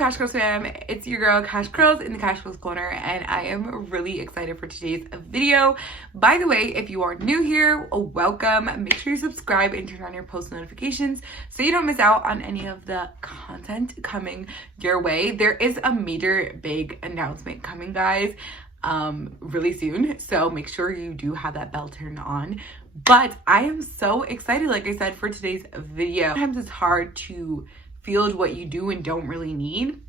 Cashcurlss Fam? It's your girl Cashcurlss in the Cashcurlss Corner, and I am really excited for today's video. By the way, if you are new here, welcome. Make sure you subscribe and turn on your post notifications so you don't miss out on any of the content coming your way. There is a major big announcement coming, guys, really soon, so make sure you do have that bell turned on. But I am so excited, like I said, for today's video. Sometimes it's hard to field what you do and don't really need.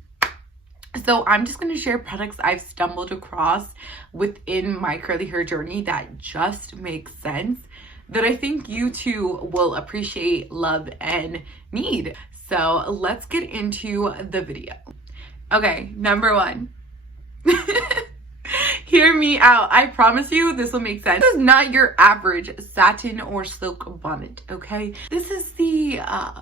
So I'm just going to share products I've stumbled across within my curly hair journey that just make sense, that I think you too will appreciate, love, and need. So let's get into the video. Okay, number one. Hear me out. I promise you this will make sense. This is not your average satin or silk bonnet, okay? This is the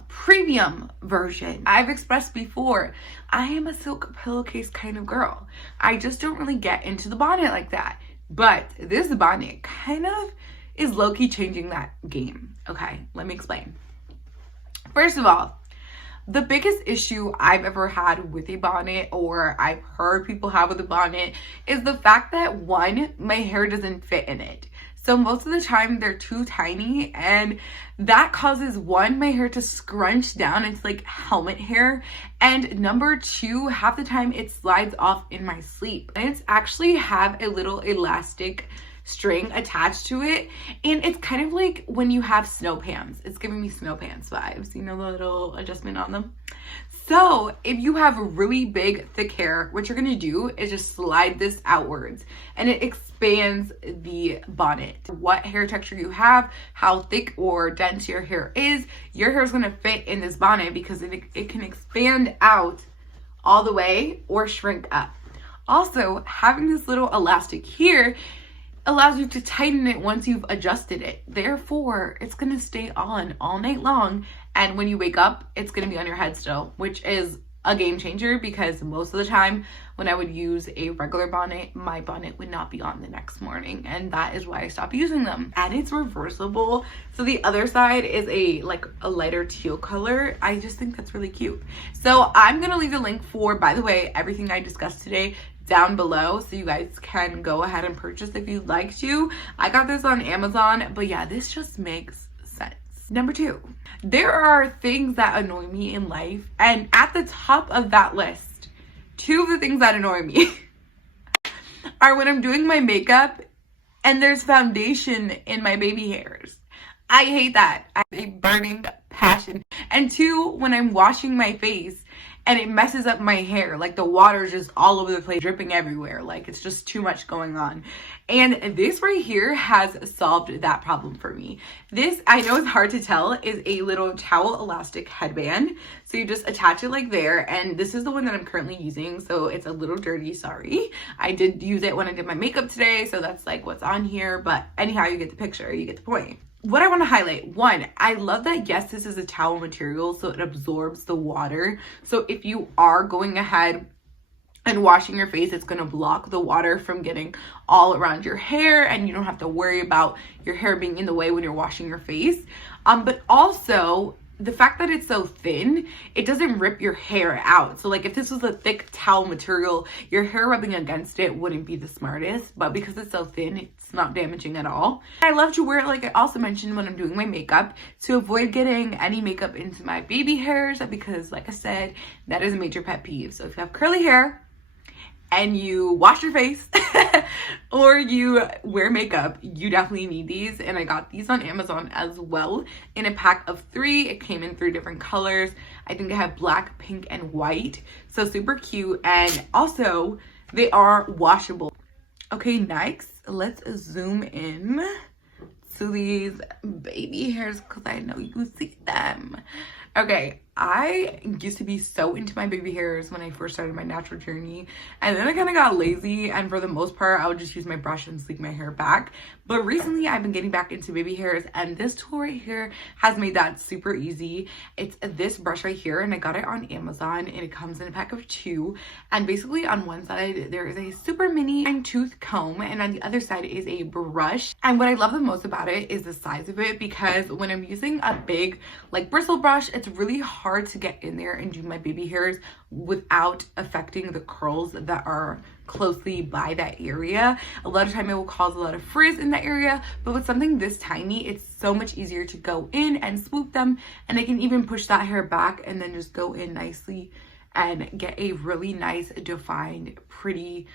premium version. I've expressed before, I am a silk pillowcase kind of girl. I just don't really get into the bonnet like that. But this bonnet kind of is low-key changing that game, okay? Let me explain. First of all, the biggest issue I've ever had with a bonnet, or I've heard people have with a bonnet, is the fact that one, my hair doesn't fit in it. So most of the time they're too tiny, and that causes one, my hair to scrunch down into like helmet hair, and number two, half the time it slides off in my sleep. And it's actually have a little elastic string attached to it, and it's kind of like when you have snow pants. It's giving me snow pants vibes, you know, the little adjustment on them. So if you have really big thick hair, what you're gonna do is just slide this outwards and it expands the bonnet. What hair texture you have, how thick or dense your hair is gonna fit in this bonnet because it can expand out all the way or shrink up. Also, having this little elastic here allows you to tighten it once you've adjusted it. Therefore, it's gonna stay on all night long, and when you wake up, it's gonna be on your head still, which is a game changer because most of the time when I would use a regular bonnet, my bonnet would not be on the next morning, and that is why I stopped using them. And it's reversible, so the other side is a lighter teal color. I just think that's really cute. So I'm gonna leave the link for, by the way, everything I discussed today down below so you guys can go ahead and purchase if you'd like to. I got this on Amazon, but yeah, this just makes sense. Number two, there are things that annoy me in life, and at the top of that list, two of the things that annoy me are when I'm doing my makeup and there's foundation in my baby hairs. I hate that. I have a burning passion. And two, when I'm washing my face and it messes up my hair, like the water is just all over the place, dripping everywhere, like it's just too much going on. And this right here has solved that problem for me. This, I know it's hard to tell, is a little towel elastic headband. So you just attach it like there, and this is the one that I'm currently using, so it's a little dirty, sorry. I did use it when I did my makeup today, so that's like what's on here, but anyhow, you get the picture, you get the point. What I want to highlight, one, I love that, yes, this is a towel material, so it absorbs the water. So if you are going ahead and washing your face, it's going to block the water from getting all around your hair, and you don't have to worry about your hair being in the way when you're washing your face. But also, the fact that it's so thin, it doesn't rip your hair out. So like if this was a thick towel material, your hair rubbing against it wouldn't be the smartest, but because it's so thin, it's not damaging at all. I love to wear it, like I also mentioned, when I'm doing my makeup to avoid getting any makeup into my baby hairs, because like I said, that is a major pet peeve. So if you have curly hair and you wash your face or you wear makeup, you definitely need these. And I got these on Amazon as well in a pack of 3. It came in 3 different colors. I think they have black, pink, and white. So super cute. And also they are washable. Okay, next, let's zoom in to these baby hairs because I know you see them. Okay, I used to be so into my baby hairs when I first started my natural journey, and then I kind of got lazy, and for the most part I would just use my brush and sleek my hair back. But recently I've been getting back into baby hairs, and this tool right here has made that super easy. It's this brush right here, and I got it on Amazon, and it comes in a pack of 2. And basically on one side there is a super mini fine tooth comb, and on the other side is a brush. And what I love the most about it is the size of it, because when I'm using a big like bristle brush, it's really hard hard to get in there and do my baby hairs without affecting the curls that are closely by that area. A lot of time it will cause a lot of frizz in that area, but with something this tiny, it's so much easier to go in and swoop them, and I can even push that hair back and then just go in nicely and get a really nice defined pretty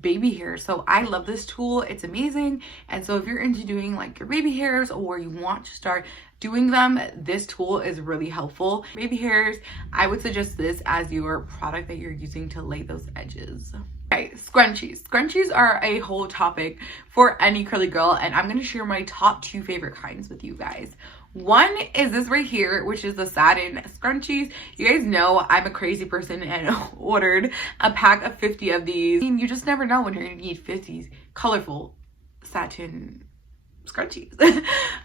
baby hair. So I love this tool, it's amazing. And so if you're into doing like your baby hairs or you want to start doing them, this tool is really helpful. Baby hairs, I would suggest this as your product that you're using to lay those edges. Okay, scrunchies. Scrunchies are a whole topic for any curly girl, and I'm going to share my top 2 favorite kinds with you guys. One is this right here, which is the satin scrunchies. You guys know I'm a crazy person and ordered a pack of 50 of these. I mean, you just never know when you're going to need 50 colorful satin scrunchies.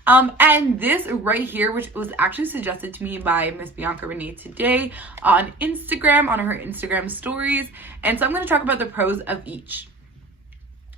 And this right here, which was actually suggested to me by Miss Bianca Renee today on Instagram, on her Instagram stories. And so I'm going to talk about the pros of each.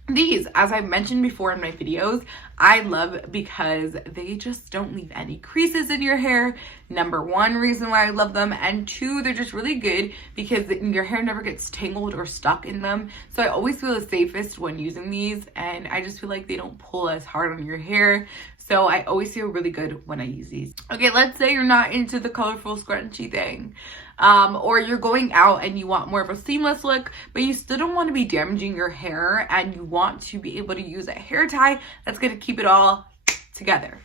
These, as I've mentioned before in my videos, I love because they just don't leave any creases in your hair. Number 1 reason why I love them, and 2, they're just really good because your hair never gets tangled or stuck in them. So I always feel the safest when using these, and I just feel like they don't pull as hard on your hair. So I always feel really good when I use these. Okay, let's say you're not into the colorful scrunchie thing. Or you're going out and you want more of a seamless look, but you still don't want to be damaging your hair, and you want to be able to use a hair tie that's going to keep it all together.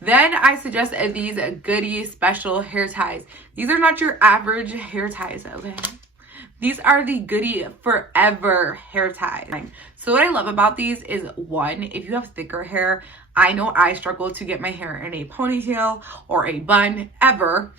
Then I suggest these Goody special hair ties. These are not your average hair ties, okay? These are the Goody Forever hair ties. So what I love about these is, 1, if you have thicker hair, I know I struggle to get my hair in a ponytail or a bun ever.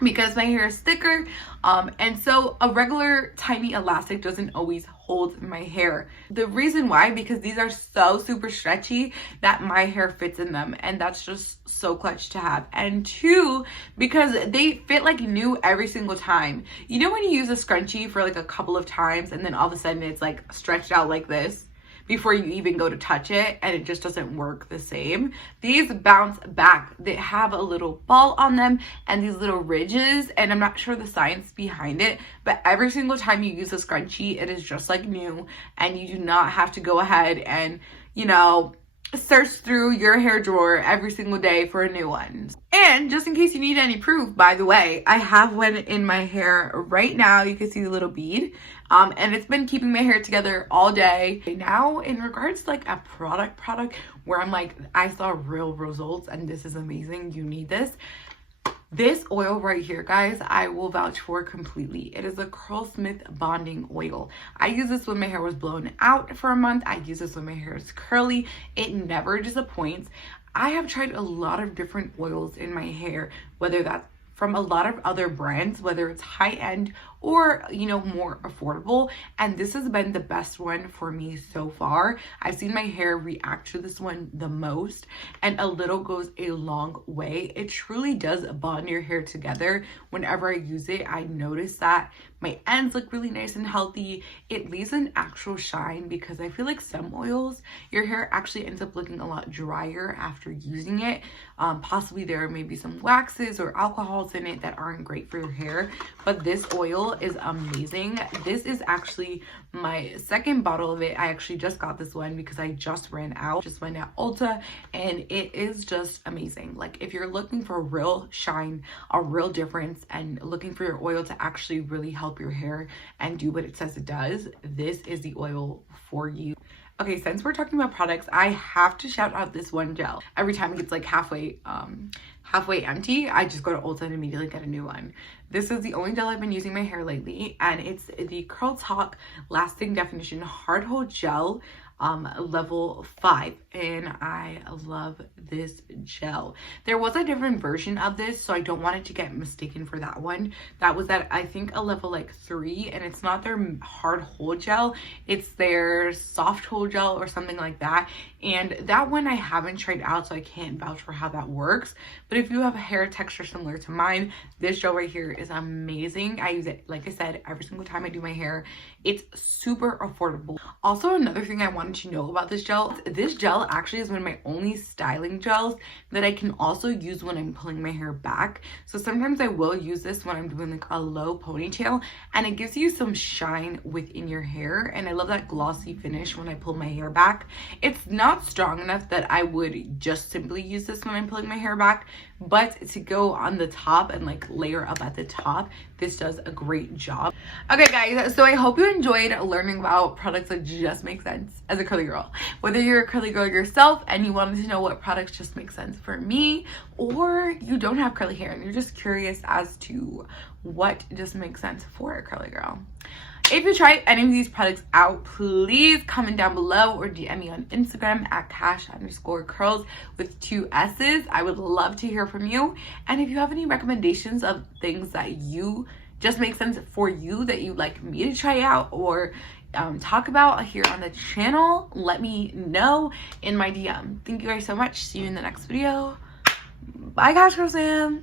Because my hair is thicker, and so a regular tiny elastic doesn't always hold my hair. The reason why, because these are so super stretchy that my hair fits in them, and that's just so clutch to have. And 2, because they fit like new every single time. You know when you use a scrunchie for like a couple of times and then all of a sudden it's like stretched out like this before you even go to touch it, and it just doesn't work the same. These bounce back. They have a little ball on them and these little ridges, and I'm not sure the science behind it, but every single time you use a scrunchie, it is just like new, and you do not have to go ahead and, you know, search through your hair drawer every single day for a new one. And just in case you need any proof, by the way, I have one in my hair right now. You can see the little bead, and it's been keeping my hair together all day. Now, in regards to like a product where I'm like, I saw real results and this is amazing, you need this. This oil right here, guys, I will vouch for completely. It is a Curlsmith bonding oil. I use this when my hair was blown out for a month. I use this when my hair is curly. It never disappoints. I have tried a lot of different oils in my hair, whether that's from a lot of other brands, whether it's high-end or, you know, more affordable, and this has been the best one for me so far. I've seen my hair react to this one the most, and a little goes a long way. It truly does bond your hair together. Whenever I use it, I notice that my ends look really nice and healthy. It leaves an actual shine, because I feel like some oils, your hair actually ends up looking a lot drier after using it. Possibly there may be some waxes or alcohols in it that aren't great for your hair, but this oil is amazing. This is actually my second bottle of it. I actually just got this one because I just ran out, just went at Ulta, and it is just amazing. Like, if you're looking for a real shine, a real difference, and looking for your oil to actually really help your hair and do what it says it does, this is the oil for you. Okay, since we're talking about products, I have to shout out this one gel. Every time it gets like halfway empty, I just go to Ulta and immediately get a new one. This is the only gel I've been using my hair lately, and it's the Curl Talk Lasting Definition Hard Hold Gel level 5, and I love this gel. There was a different version of this, so I don't want it to get mistaken for that one. That was at, I think, a level like 3, and it's not their hard hold gel, it's their soft hold gel or something like that. And that one I haven't tried out, so I can't vouch for how that works. But if you have a hair texture similar to mine, this gel right here is amazing. I use it, like I said, every single time I do my hair. It's super affordable. Also, another thing I want wanted to know about this gel. This gel actually is one of my only styling gels that I can also use when I'm pulling my hair back. So sometimes I will use this when I'm doing like a low ponytail, and it gives you some shine within your hair, and I love that glossy finish when I pull my hair back. It's not strong enough that I would just simply use this when I'm pulling my hair back, but to go on the top and like layer up at the top, this does a great job. Okay guys, so I hope you enjoyed learning about products that just make sense as a curly girl. Whether you're a curly girl yourself and you wanted to know what products just make sense for me, or you don't have curly hair and you're just curious as to what just makes sense for a curly girl. If you tried any of these products out, please comment down below or DM me on Instagram at cash_curls with 2 S's. I would love to hear from you. And if you have any recommendations of things that you just make sense for you that you'd like me to try out or talk about here on the channel, let me know in my DM. Thank you guys so much. See you in the next video. Bye, Cashcurlss Fam.